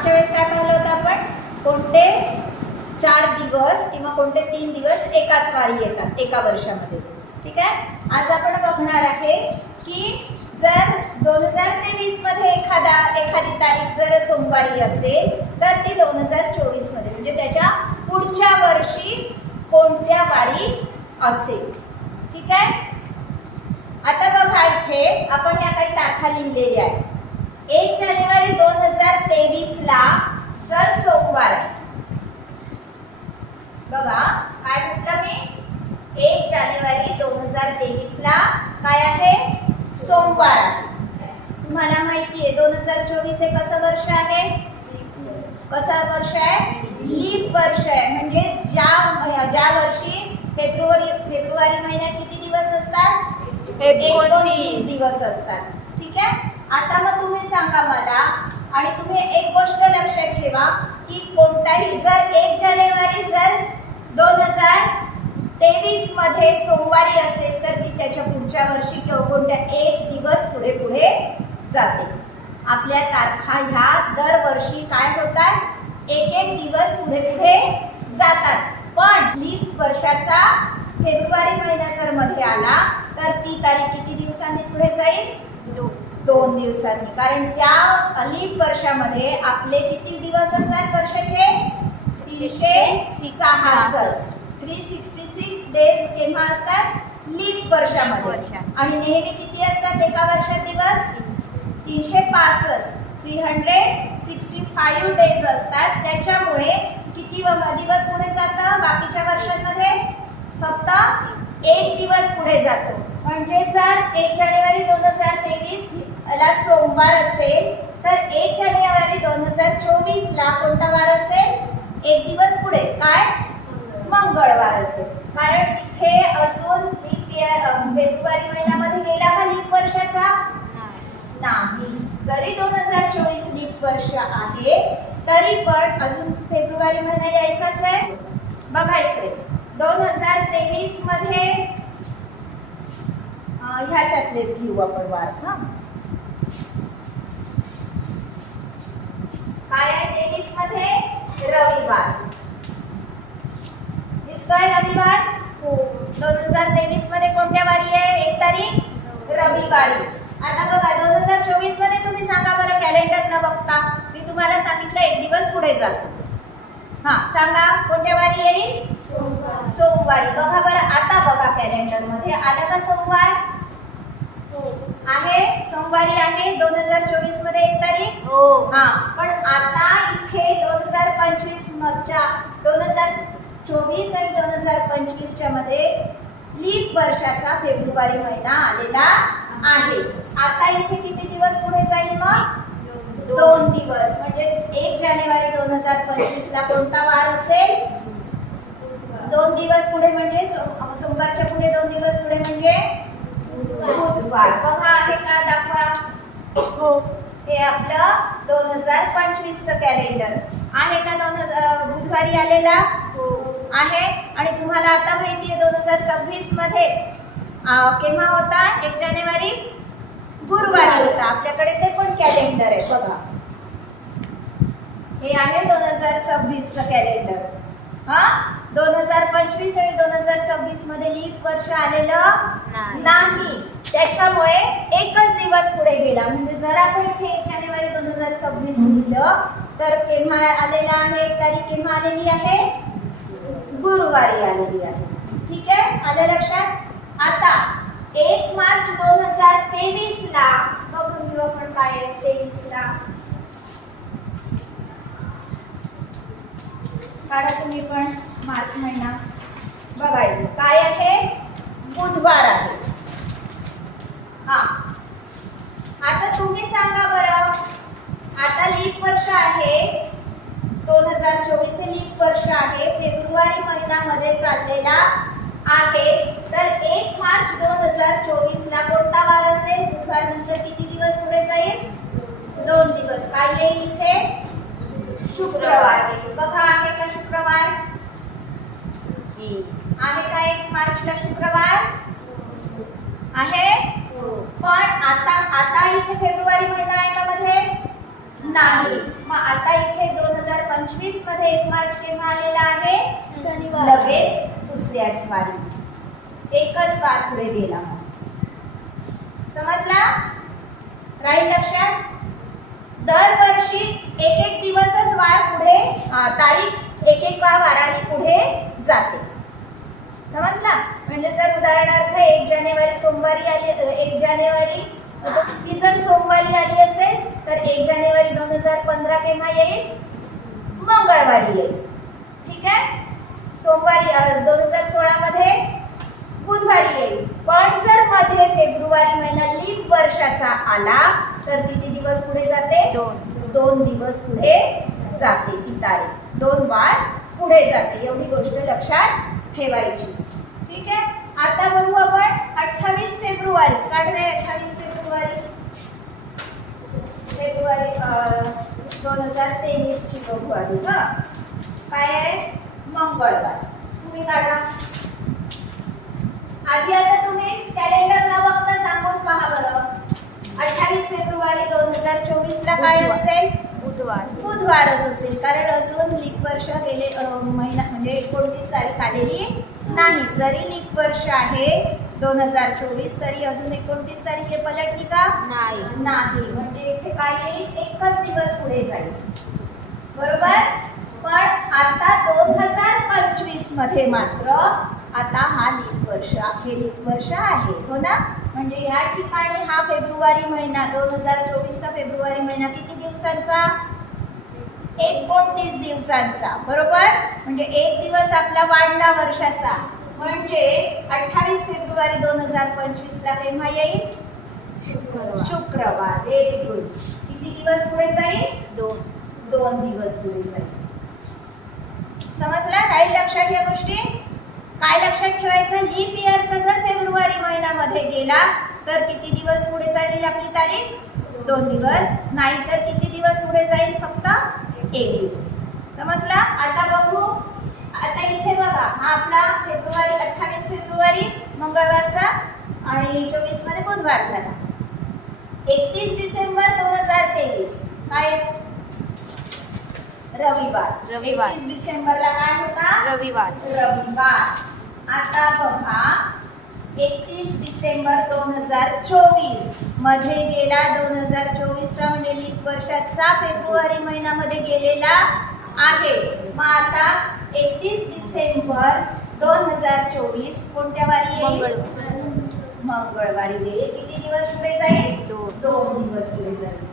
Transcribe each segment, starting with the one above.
मागच्या वेळेस काय पाहिलं होतं आपण, कोणते 4 दिवस किंवा कोणते 3 दिवस एकाच वारी येतात एका वर्षामध्ये. ठीक आहे. आज आपण बघणार आहे की जर 2023 मध्ये एखादी तारीख जर सोमवारी असेल तर ती 2024 मध्ये म्हणजे त्याच्या पुढच्या वर्षी कोणत्या वारी असेल. ठीक आहे. आता बघा इथे आपण या काही तारखा लिहिलेल्या आहेत. 1 जानेवारी 2023 ला जर सोमवार आहे, बघा काय म्हटलं मी, 1 जानेवारी 2023 ला काय आहे, सोमवार आहे. तुम्हाला माहिती आहे 2024 हे कसं वर्ष आहे, कसं वर्ष आहे, लीप वर्ष आहे. म्हणजे ज्या वर्षी फेब्रुवारी महिन्यात किती दिवस असतात, 29 दिवस असतात. ठीक आहे. आता मग तुम्ही सांगा मला, आणि तुम्ही एक गोष्ट लक्षात ठेवा की कोणताही जर 1 जानेवारी जर 2023 मध्ये सोमवारी असेल तर ती त्याच्या पुढच्या वर्षी किंवा कोणत्या 1 दिवस पुढे पुढे जाते. आपल्या तारखा ह्या दरवर्षी काय होतात, 1 दिवस पुढे पुढे जातात. पण लीप वर्षाचा फेब्रुवारी महिना जर मध्ये आला तर ती तारीख किती दिवसांनी पुढे जाईल, 2 दिवसांनी. कारण त्या लीप वर्षामध्ये आपले किती दिवस असतात वर्षाचे, 366. 366 डेज केव्हा असतात, लीप वर्षामध्ये. आणि नेहमी किती असतात एका वर्षात दिवस, 365. 365 डेज असतात. त्याच्यामुळे किती दिवस पुढे जातं, बाकीच्या वर्षांमध्ये फक्त 1 दिवस पुढे जातो. म्हणजे जर 1 जानेवारी 2023 ला सोमवार असेल तर 1 जानेवारी 2024 ला कोणता वार असेल, 1 दिवस पुढे काय, मंगळवार असेल. कारण इथे अजून लीप इयर फेब्रुवारी महिन्यामध्ये गेला का लीप वर्षाचा, नाही. जरी 2024 लीप वर्ष आहे तरी पण अजून फेब्रुवारी महिना यायचाच आहे. बघा इकडे 2023 मध्ये ह्याच्यातलेच घेऊ आपण वार. काय आहे 23 मध्ये, रविवार. दिसतोय रविवार. 2023 मध्ये कोणत्या वारी आहे, 1 तारीख रविवारी. आता बघा 2024 मध्ये तुम्ही सांगा बरं, कॅलेंडर न बघता मी तुम्हाला सांगितलं 1 दिवस पुढे जातो. सांगा कोणत्या वारी येईल, सोमवारी. बघा बरं, आता बघा कॅलेंडर मध्ये आलं का सोमवार आहे, सोमवारी आहे 2024 मध्ये 1 तारीख. पण आता इथे 2025 मधच्या 2024 आणि 2025 च्या मध्ये लीप वर्षाचा फेब्रुवारी महिना आलेला आहे. आता इथे किती दिवस पुढे जाईल मग, 2 दिवस. म्हणजे 1 जानेवारी 2025 ला कोणता वार असेल, 2 दिवस पुढे म्हणजे सोमवारच्या पुढे 2 दिवस पुढे म्हणजे बुधवार. बघा आहे का, दाखवा. हो, हे आपलं 2025 चं कॅलेंडर आहे का, बुधवारी आलेला आहे. आणि तुम्हाला आता माहिती आहे 2026 मध्ये केव्हा होता, 1 जानेवारी गुरुवारी होता. आपल्याकडे ते पण कॅलेंडर आहे बघा. हे आहे 2026 चं कॅलेंडर. 2025 आणि 2026 मध्ये लीप वर्ष आलेलं नाही. त्याच्यामुळे एकच दिवस पुढे गेला. म्हणजे जर आपण इथे 1 जानेवारी 2026 लिहिलं तर केव्हा आलेला आहे, 1 तारीख केव्हा आलेली आहे, गुरुवारी आलेली आहे. ठीक आहे, आलं लक्षात. आता 1 मार्च 2023 ला बघून घेऊ आपण काय आहे 23 ला. काढा तुम्ही पण मार्च महिना. बघा इथे काय आहे, बुधवार आहे. आता तुम्ही सांगा बरं, आता लीप वर्ष आहे 2024 हे लीप वर्ष आहे, फेब्रुवारी महिन्यामध्ये चाललेला आहे. तर 1 मार्च 2024 ला कोणता वार असेल, बुधवार नंतर किती दिवस पुढे जाईल, 2 दिवस. काय येईल इथे, शुक्रवार येईल. बघा आहे का शुक्रवार, आहे का 1 मार्चला शुक्रवार आहे. पण आता इथे फेब्रुवारी महिना आहे का मध्ये, नाही. मग आता इथे 2025 मध्ये 1 मार्च केव्हा आलेला आहे? शनिवार. लगेच दुसऱ्याच वारी, एकच वार पुढे गेला. समजला? राहील लक्षात? दरवर्षी एक एक दिवसच वार पुढे, तारीख एक एक वाराने पुढे जाते. समजला? म्हणजे जर उदाहरणार्थ 1 जानेवारी सोमवारी आली, 1 जानेवारी ही जर सोमवारी आली असेल तर 1 जानेवारी 2015 केव्हा येईल? मंगळवारी येईल. ठीक आहे? सोमवारी 2016 मध्ये बुधवारी येईल. पण जर मध्ये फेब्रुवारी महिना लीप वर्षाचा आला तर किती दिवस पुढे जाते? 2 दिवस पुढे जाते. ती तारीख 2 वार पुढे जाते. एवढी गोष्ट लक्षात ठेवायची. ठीक आहे? आता बघू आपण 28 फेब्रुवारी. काढ रे 28 फेब्रुवारी. फेब्रुवारी 2023 ची बघू आधी. काय आहे? मंगळवार. तुम्ही काढा आधी. आता तुम्ही कॅलेंडर न बघता सांगून पहा बरं. 28 फेब्रुवारी 2024 ला काय असेल? बुधवारच असेल. कारण अजून लीप वर्ष गेले महिना म्हणजे 29 तारीख आलेली नाही. जरी लीप वर्ष आहे 2024 तरी अजून 29 तारीख पलटली का? नाही. म्हणजे इथे काय येईल? एकच दिवस पुढे जाईल. बरोबर? पण आता 2025 मध्ये मात्र आता हा लीप वर्ष आहे. हो ना? म्हणजे या ठिकाणी हा फेब्रुवारी महिना 2024 फेब्रुवारी महिना किती दिवसांचा? 29 दिवसांचा. बरोबर? म्हणजे एक दिवस आपला वाढला वर्षाचा. म्हणजे 28 फेब्रुवारी 2025 ला केव्हा येईल? शुक्रवार. Very good. किती दिवस पुढे जाईल? 2 दिवस पुढे जाईल. समजला? राहील लक्षात या गोष्टी? काय लक्षात ठेवायचं? लीप इयरचा जर फेब्रुवारी महिन्यामध्ये गेला तर किती दिवस पुढे जाईल आपली तारीख? 2 दिवस. नाही तर किती दिवस पुढे जाईल? फक्त 1 दिवस. समजला? आता बघू. आता इथे बघा, हा आपला फेब्रुवारी 28 फेब्रुवारी मंगळवारचा आणि 24 मध्ये बुधवार झाला. 31 डिसेंबर 2023 काय? रविवार. 31 डिसेंबरला काय होता? रविवार. आता बघा 31 डिसेंबर 2024 मध्ये गेला. 2024 चा म्हणजे लीप वर्षाचा फेब्रुवारी महिन्यामध्ये गेलेला आहे. मग आता 31 डिसेंबर 2024 कोणत्या वारी येईल? मंगळवारी येईल. किती दिवस पुढे जाईल? 2 दिवस पुढे जाईल.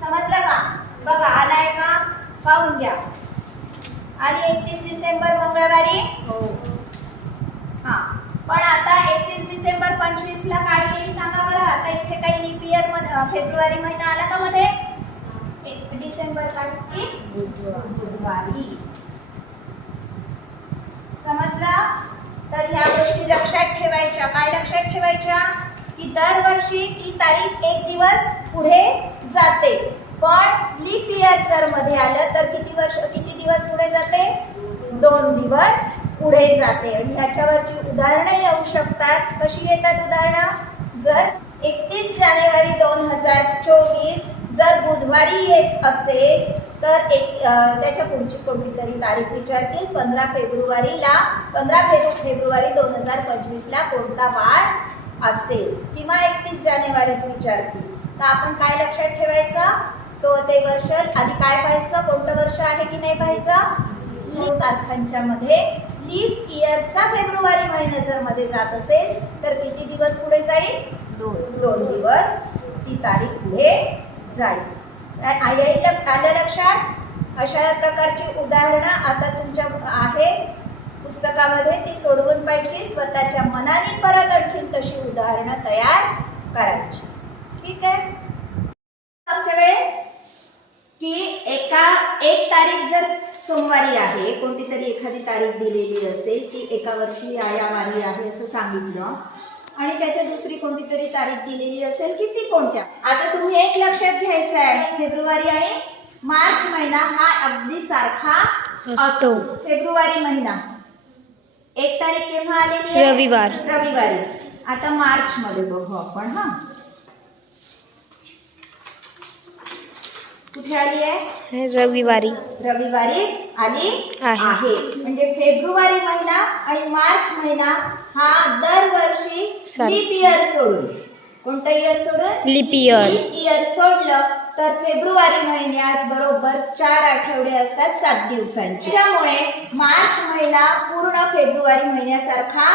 समजला का? बघा आलाय का? पाहून घ्या. आणि 31 डिसेंबर मंगळवारी? हो. पण आता 31 डिसेंबर 25 ला काय येईल सांगा बरं. आता इथे काही लीप इयर मध्ये फेब्रुवारी महिना आला का मध्ये? 1 डिसेंबर काय? बुधवारी. समजला? तर ह्या गोष्टी लक्षात ठेवायच्या. काय लक्षात ठेवायच्या? की दरवर्षी ती तारीख 1 दिवस पुढे जाते. पण लीप इयर जर मध्ये आलं तर किती दिवस पुढे जाते? 2 दिवस पुढे जाते. आणि ह्याच्यावरची उदाहरणं येऊ शकतात. कशी येतात उदाहरणं? जर 31 जानेवारी 2024 जर बुधवारी येत असेल तर त्याच्या पुढची कोणती तरी तारीख विचारतील. 15 फेब्रुवारी 2025 ला कोणता वार असेल किंवा 31 जानेवारीच विचारतील. तर आपण काय लक्षात ठेवायचं? ते वर्ष आधी काय पाहायचं? कोणतं वर्ष आहे की नाही पाहायचं? लीप तारखांच्या मध्ये लीप इयरचा फेब्रुवारी महिना जर मध्ये जात असेल तर किती दिवस पुढे जाईल? 2 दिवस ती तारीख पुढे जाईल. आलं लक्षात? अशा प्रकारची उदाहरणं आता तुमच्या आहे पुस्तकामध्ये. ती सोडवून पाहिजे. स्वतःच्या मनाने परत आणखीन तशी उदाहरणं तयार करायची. ठीक आहे? आमच्या वेळेस की एक तारीख जर सोमवारी आहे, कोणती तरी एखादी तारीख दिलेली असेल ती एका वर्षी या वारी आहे असं सांगितलं आणि त्याच्या दुसरी कोणती तरी तारीख दिलेली असेल की ती कोणत्या. आता तुम्ही एक लक्षात घ्यायचं आहे, फेब्रुवारी आणि मार्च महिना हा अगदी सारखा असतो. फेब्रुवारी महिना 1 तारीख केव्हा आलेली आहे? रविवारी. आता मार्च मध्ये बघू आपण. कुठे आली आहे? रविवारी रविवारीच आली आहे. आहे. म्हणजे फेब्रुवारी महिना आणि मार्च महिना हा दरवर्षी लीप इयर सोडून, कोणतं इयर सोडून? Leaf year. लीप इयर सोडलं तर फेब्रुवारी महिन्यात बरोबर 4 आठवडे असतात 7 दिवसांचे. त्यामुळे मार्च महिना पूर्ण फेब्रुवारी महिन्यासारखा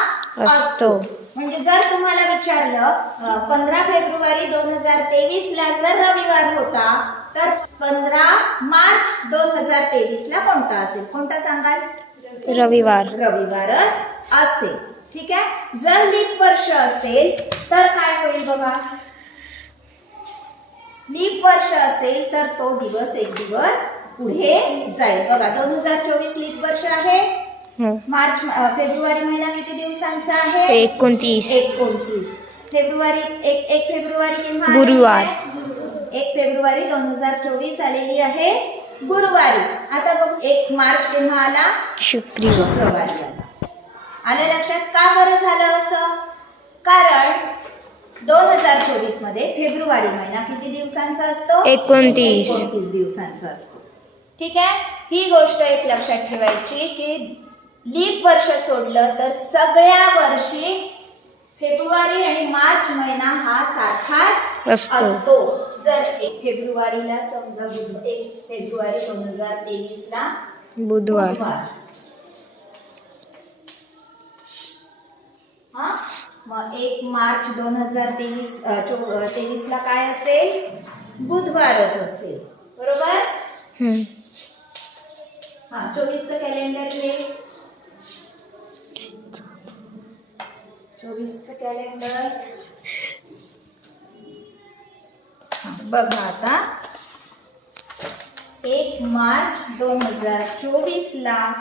असतो. म्हणजे जर तुम्हाला विचारलं 15 फेब्रुवारी 2023 ला जर रविवार होता तर 15 मार्च 2023 ला कोणता असेल? कोणता सांगाल? रविवार. रविवारच असेल. ठीक आहे. जर लीप वर्ष असेल तर काय होईल बघा? लीप वर्ष असेल तर तो दिवस एक दिवस पुढे जाईल. बघा 2024 लीप वर्ष आहे. मार्च फेब्रुवारी महिना किती दिवसांचा आहे? 29. फेब्रुवारी 1 फेब्रुवारी केव्हा? गुरुवार. 1 फेब्रुवारी 2024 आलेली आहे गुरुवारी. आता बघ 1 मार्च केव्हा आला? शुक्रवारी आला. आलं लक्षात? का बरं झालं असं? कारण 2024 मध्ये फेब्रुवारी महिना किती दिवसांचा असतो? 29 दिवसांचा असतो. ठीक आहे. ही गोष्ट एक लक्षात ठेवायची की लीप वर्ष सोडलं तर सगळ्या वर्षी फेब्रुवारी आणि मार्च महिना हा सारखाच असतो. जर 1 फेब्रुवारीला समजा 1 फेब्रुवारी 2023 ला बुधवार, हा मग 1 मार्च 2023 ला काय असेल? बुधवारच असेल. बरोबर? हा 24चं कॅलेंडर घे. 24चं कॅलेंडर बघा आता 1 मार्च 2024 ला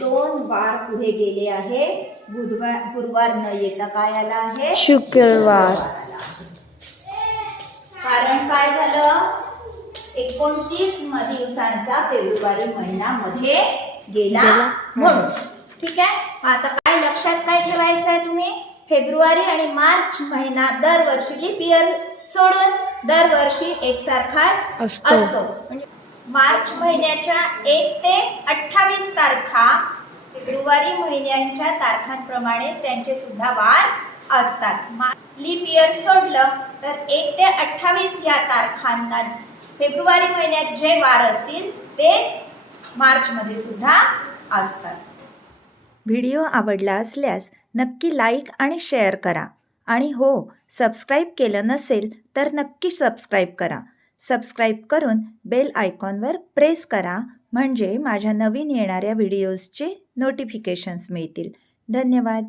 2 वार पुढे गेले आहे. गुरुवार न येता काय आला आहे? शुक्रवार. कारण काय झालं? 29 दिवसांचा फेब्रुवारी महिन्यामध्ये गेला म्हणून. ठीक आहे. आता काय लक्षात काय ठेवायचं आहे तुम्ही? फेब्रुवारी आणि मार्च महिना दरवर्षी लीप इयर सोडून दरवर्षी एकसारखाच असतो. म्हणजे मार्च महिन्याच्या 1 ते 28 तारखा फेब्रुवारी महिन्यांच्या तारखांप्रमाणेच त्यांचे सुद्धा वार असतात. लीप इयर सोडलं तर 1 ते 28 या तारखांना फेब्रुवारी महिन्यात जे वार असतील तेच मार्चमध्ये सुद्धा असतात. व्हिडिओ आवडला असल्यास नक्की लाईक आणि शेअर करा. आणि हो, सबस्क्राईब केलं नसेल तर नक्की सबस्क्राईब करा. सबस्क्राईब करून बेल आयकॉनवर प्रेस करा म्हणजे माझ्या नवीन येणाऱ्या व्हिडिओजचे नोटिफिकेशन्स मिळतील. धन्यवाद.